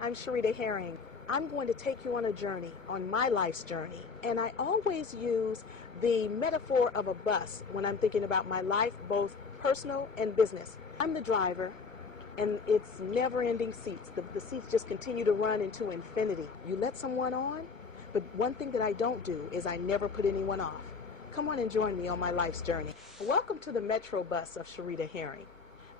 I'm Sherita Herring. I'm going to take you on a journey, on my life's journey. And I always use the metaphor of a bus when I'm thinking about my life, both personal and business. I'm the driver, and it's never-ending seats. The seats just continue to run into infinity. You let someone on, but one thing that I don't do is I never put anyone off. Come on and join me on my life's journey. Welcome to the Metro Bus of Sherita Herring.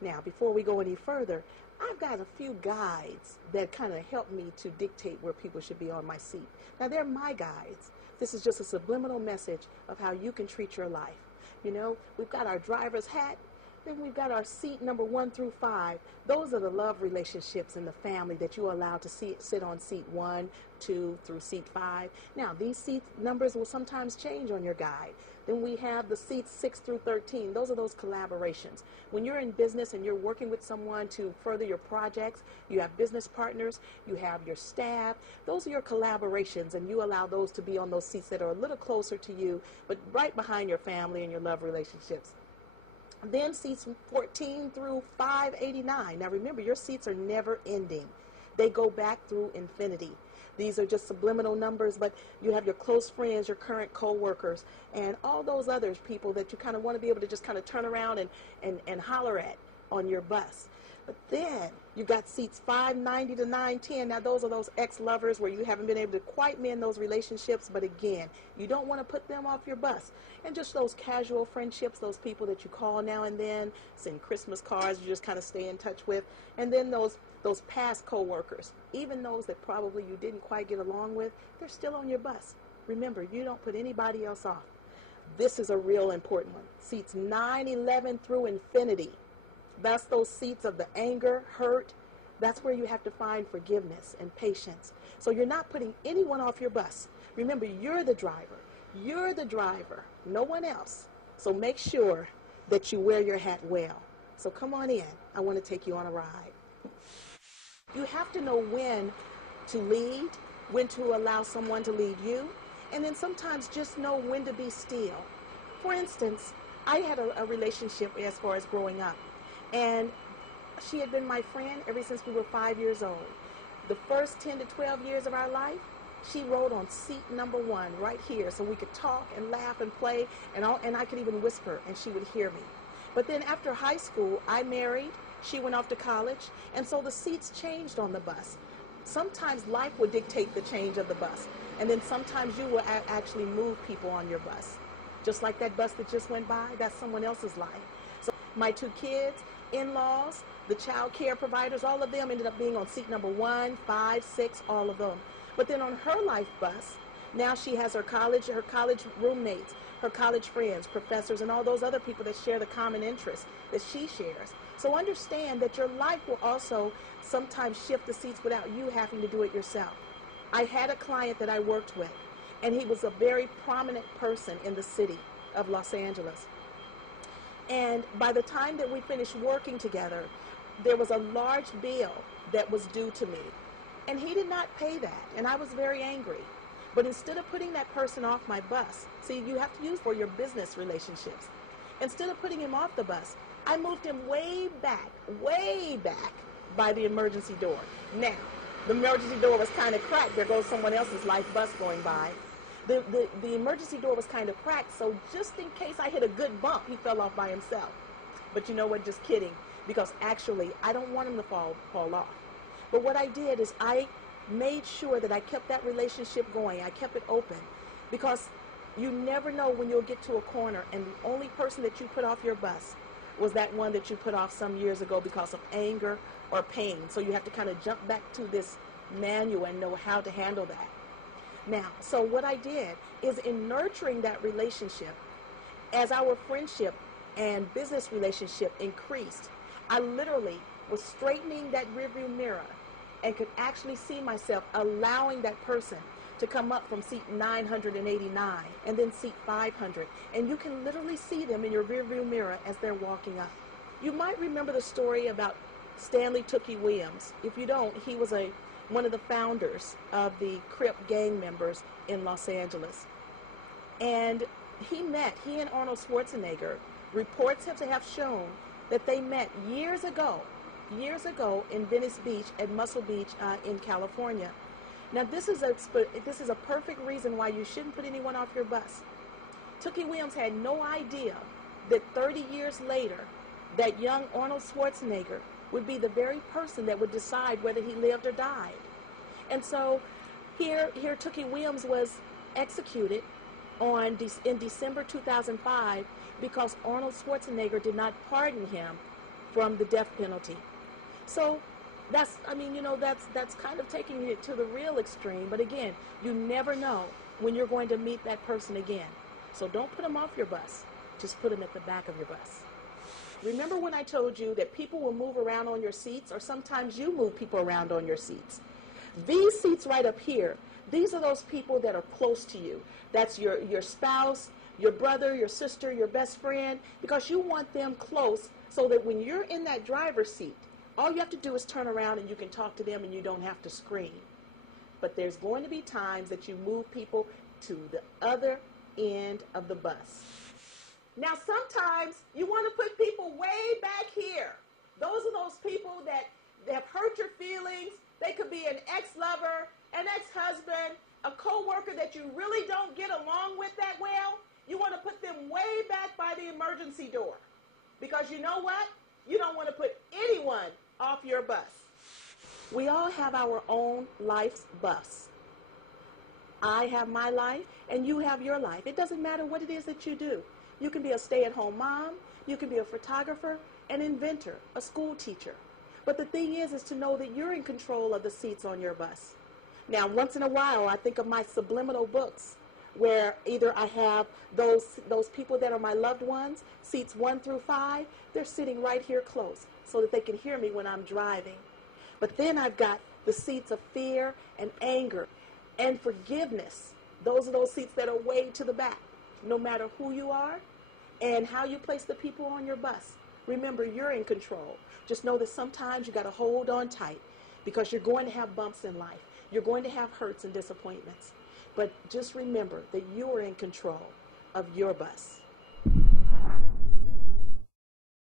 Now, before we go any further, I've got a few guides that kind of help me to dictate where people should be on my seat. Now, they're my guides. This is just a subliminal message of how you can treat your life. You know, we've got our driver's hat, then we've got our seat number 1 through 5. Those are the love relationships in the family that you allow to sit on seat 1, 2 through seat 5. Now, these seat numbers will sometimes change on your guide. Then we have the seats 6 through 13. Those are those collaborations. When you're in business and you're working with someone to further your projects, you have business partners, you have your staff. Those are your collaborations, and you allow those to be on those seats that are a little closer to you, but right behind your family and your love relationships. Then seats 14 through 589. Now remember, your seats are never ending. They go back through infinity. These are just subliminal numbers, but you have your close friends, your current co-workers, and all those other people that you kind of want to be able to just kind of turn around and holler at on your bus. But then you've got seats 590 to 910. Now those are those ex-lovers where you haven't been able to quite mend those relationships, but again, you don't want to put them off your bus. And just those casual friendships, those people that you call now and then, send Christmas cards, you just kind of stay in touch with. And then those past co-workers, even those that probably you didn't quite get along with, they're still on your bus. Remember, you don't put anybody else off. This is a real important one. Seats 911 through infinity. That's those seats of the anger, hurt. That's where you have to find forgiveness and patience. So you're not putting anyone off your bus. Remember, you're the driver. You're the driver, no one else. So make sure that you wear your hat well. So come on in. I want to take you on a ride. You have to know when to lead, when to allow someone to lead you, and then sometimes just know when to be still. For instance, I had a relationship as far as growing up. And she had been my friend ever since we were 5 years old. The first 10 to 12 years of our life, she rode on seat number 1 right here, so we could talk and laugh and play, and I could even whisper, and she would hear me. But then after high school, I married, she went off to college, and so the seats changed on the bus. Sometimes life would dictate the change of the bus, and then sometimes you will actually move people on your bus. Just like that bus that just went by, that's someone else's life. So my 2 kids, in-laws, the child care providers, all of them ended up being on seat number 1, 5, 6, all of them. But then on her life bus, now she has her college roommates, her college friends, professors, and all those other people that share the common interests that she shares. So understand that your life will also sometimes shift the seats without you having to do it yourself. I had a client that I worked with, and he was a very prominent person in the city of Los Angeles. And by the time that we finished working together, there was a large bill that was due to me. And he did not pay that, and I was very angry. But instead of putting that person off my bus, see, you have to use for your business relationships. Instead of putting him off the bus, I moved him way back by the emergency door. Now, the emergency door was kind of cracked. There goes someone else's life bus going by. The emergency door was kind of cracked, so just in case I hit a good bump, he fell off by himself. But you know what, just kidding, because actually I don't want him to fall off. But what I did is I made sure that I kept that relationship going. I kept it open, because you never know when you'll get to a corner and the only person that you put off your bus was that one that you put off some years ago because of anger or pain. So you have to kind of jump back to this manual and know how to handle that. Now, so what I did is in nurturing that relationship, as our friendship and business relationship increased, I literally was straightening that rearview mirror and could actually see myself allowing that person to come up from seat 989 and then seat 500. And you can literally see them in your rearview mirror as they're walking up. You might remember the story about Stanley Tookie Williams. If you don't, he was one of the founders of the Crip gang members in Los Angeles. And he and Arnold Schwarzenegger, reports have shown that they met years ago years ago in Venice Beach at Muscle Beach in California. Now this is a perfect reason why you shouldn't put anyone off your bus. Tookie Williams had no idea that 30 years later, that young Arnold Schwarzenegger would be the very person that would decide whether he lived or died. And so here Tookie Williams was executed in December 2005 because Arnold Schwarzenegger did not pardon him from the death penalty. So that's kind of taking it to the real extreme. But again, you never know when you're going to meet that person again. So don't put them off your bus. Just put them at the back of your bus. Remember when I told you that people will move around on your seats, or sometimes you move people around on your seats? These seats right up here, these are those people that are close to you. That's your spouse, your brother, your sister, your best friend, because you want them close so that when you're in that driver's seat, all you have to do is turn around and you can talk to them and you don't have to scream. But there's going to be times that you move people to the other end of the bus. Now, sometimes you want to put people way back here. Those are those people that have hurt your feelings. They could be an ex-lover, an ex-husband, a co-worker that you really don't get along with that well. You want to put them way back by the emergency door. Because you know what? You don't want to put anyone off your bus. We all have our own life's bus. I have my life, and you have your life. It doesn't matter what it is that you do. You can be a stay-at-home mom. You can be a photographer, an inventor, a school teacher. But the thing is to know that you're in control of the seats on your bus. Now, once in a while, I think of my subliminal books, where either I have those people that are my loved ones, seats 1 through 5, they're sitting right here close so that they can hear me when I'm driving. But then I've got the seats of fear and anger and forgiveness. Those are those seats that are way to the back. No matter who you are and how you place the people on your bus, remember, you're in control. Just know that sometimes you got to hold on tight because you're going to have bumps in life. You're going to have hurts and disappointments. But just remember that you are in control of your bus.